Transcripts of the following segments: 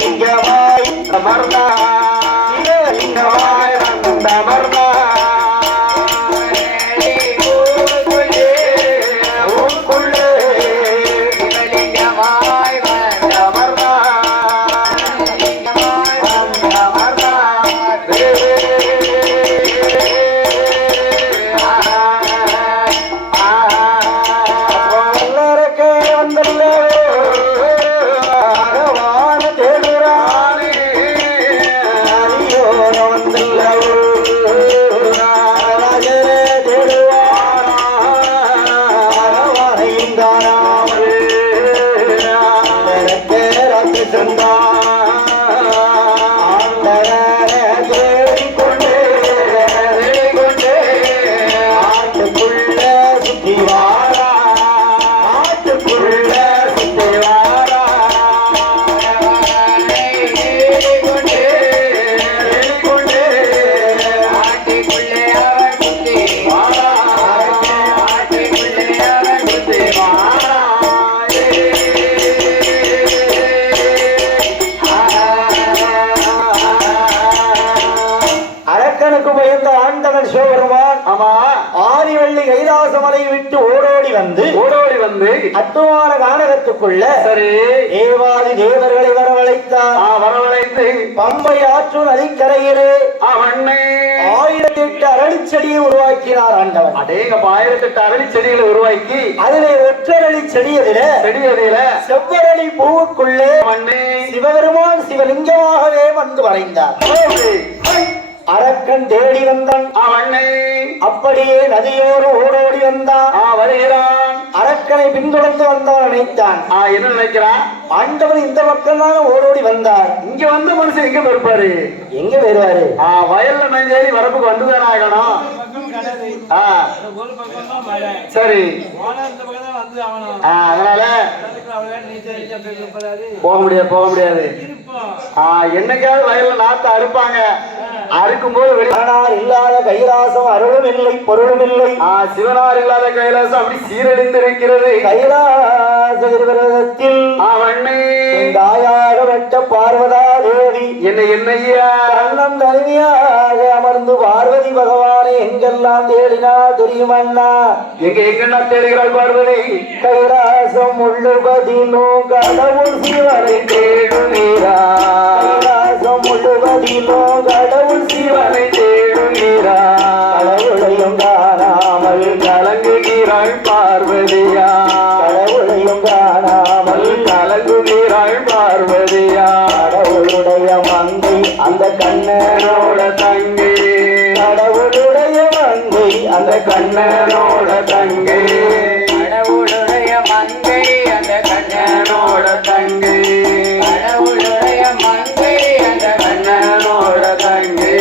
லிங்கமாய் அமர்ந்தா சிவலிங்கமாய் அமர்ந்தா அத்துவான கானகத்துக்குள்ள தேவாதி தேவர்களை வரவழைத்து பம்பை ஆற்று நதிக்கரையிலே 1008 அரளிச்செடியை உருவாக்கினார் ஆண்டவன். அடேங்க 1008 அரளிச்செடிகளை உருவாக்கி அதிலே ஒற்றரளி செடியதில செவ்வரளி பூவுக்குள்ளே சிவபெருமான் சிவலிங்கமாகவே வந்து வரைந்தார். அரக்கன் தேடி வந்தான் அவனை, அப்படியே நதியோடு ஓடோடி வந்தான் வருகிறான். அரக்கனை பின்தொடர்ந்து வந்தவன் நினைத்தான் என்ன நினைக்கிறான், ஆண்டவன் இந்த பக்கம் தான் ஓடோடி வந்தார், இங்க வந்த மனுஷன் எங்க போயிருப்பாரு, எங்க போயிருவாரு, வயல்ல நஞ்சேரி வரப்புக்கு வந்துதானே ஆகணும். சரி அதனால போக முடியாது. என்னைக்காவது வயல்ல நாத்து அறுப்பாங்க, அறுக்கும்போது வெளியானார் இல்லாத கைலாசம் அருளும் இல்லை பொருளும் இல்லை. சிவனார் இல்லாத கைலாசம் அப்படி சீரழிந்திருக்கிறது. கைலாச விரதத்தில் தாயாக வெட்ட பார்வதா தேவி என்னையா அண்ணம் தனிமையாக அமர்ந்து பார்வதி பகவானை எங்கெல்லாம் தேடினா தெரியுமண்ணா, எங்கென்னா தேடுகிறாள் பார்வதி. கைலாசம் முழுவதிலும் கடவுள் சிவனை தேடுகிறா, கைலாசம் முழுவதிலும் கடவுள் சிவனை தேடுகிறா, கடவுளையும் காணாமல் கலங்குகிறாள் பார்வதியா, கடவுளையும் காணாமல் கலங்குகிறாள் பார்வதியா. கடவுளுடைய மங்கை அந்த கண்ணனோட தங்கை, கடவுளுடைய மங்கை அந்த கண்ணனோட தங்கை, கடவுளுடைய மங்கை அந்த கண்ணனோட தங்கை, கடவுளுடைய மங்கை அந்த கண்ணனோட தங்கை.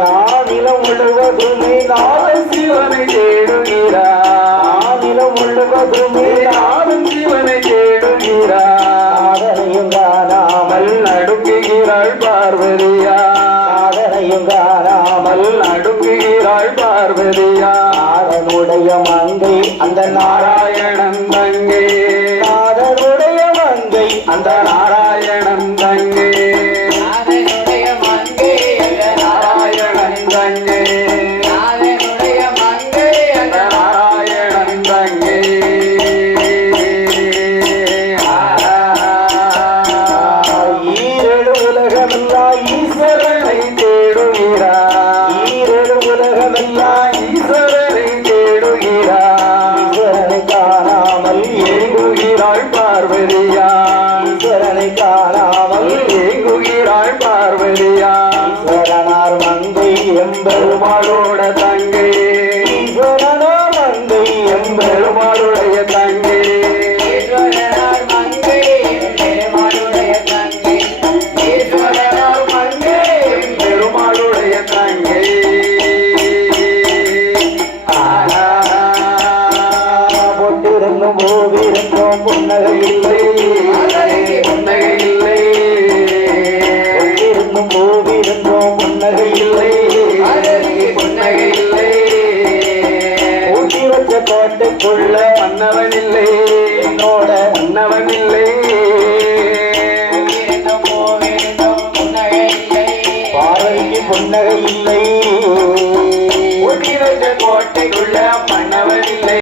நானிலம் முழுவதுமே நானும் சிவனை தேடுகிறார், நானிலம் முழுவதுமே நானும் சிவனை தேடுகிறார், அதனையும் காணாமல் நடுங்குகிறாள் பார்வதியா, அதனையும் காணாமல் நடுங்குகிறாள் பார்வதியா. அதனுடைய மங்கை அந்த நாராயணன் தங்கை, அதனுடைய மங்கை அந்த நாராயணன் தங்கை, அதனுடைய மங்கை அந்த நாராயணன் தங்கை, அதனுடைய மங்கை அந்த நாராயணன் தங்கை. ஈரேழு உலகமெல்லாம் ஈஸ்வரனை தேடுகிறார், ஈரேழு உலகமெல்லாம் ஈஸ்வரனை தேடுகிறார், ஈஸ்வரனை காணாமல் ஏங்குகிறாள் பார்வதியா, ஈஸ்வரனை காணாமல் ஏங்குகிறாள் பார்வதியா. ஈஸ்வரனார் மங்கை எம்பெருமாளோட தங்கை, ஈஸ்வரனார் மங்கை எம்பெருமாளுடைய தங்கை, ஈஸ்வரனார் மங்கை எம்பெருமாளுடைய தங்கை, ஈஸ்வரனார் மங்கை எம்பெருமாளுடைய தங்கை. பொட்டிருந்தும் போவிருந்தும் புன்னகை இல்லை, புன்னகை இல்லை, பொட்டிருந்தும் போவிருந்தும் புன்னகை இல்லை, புன்னகை இல்லை. ஊட்டி வச்ச கோட்டைக்குள்ள மன்ன மன்னவன் இல்லை என்னோட மன்னவன் இல்லை பார்வதிக்கு புன்னகை இல்லை கோட்டைக்குள்ள மன்னவன் இல்லை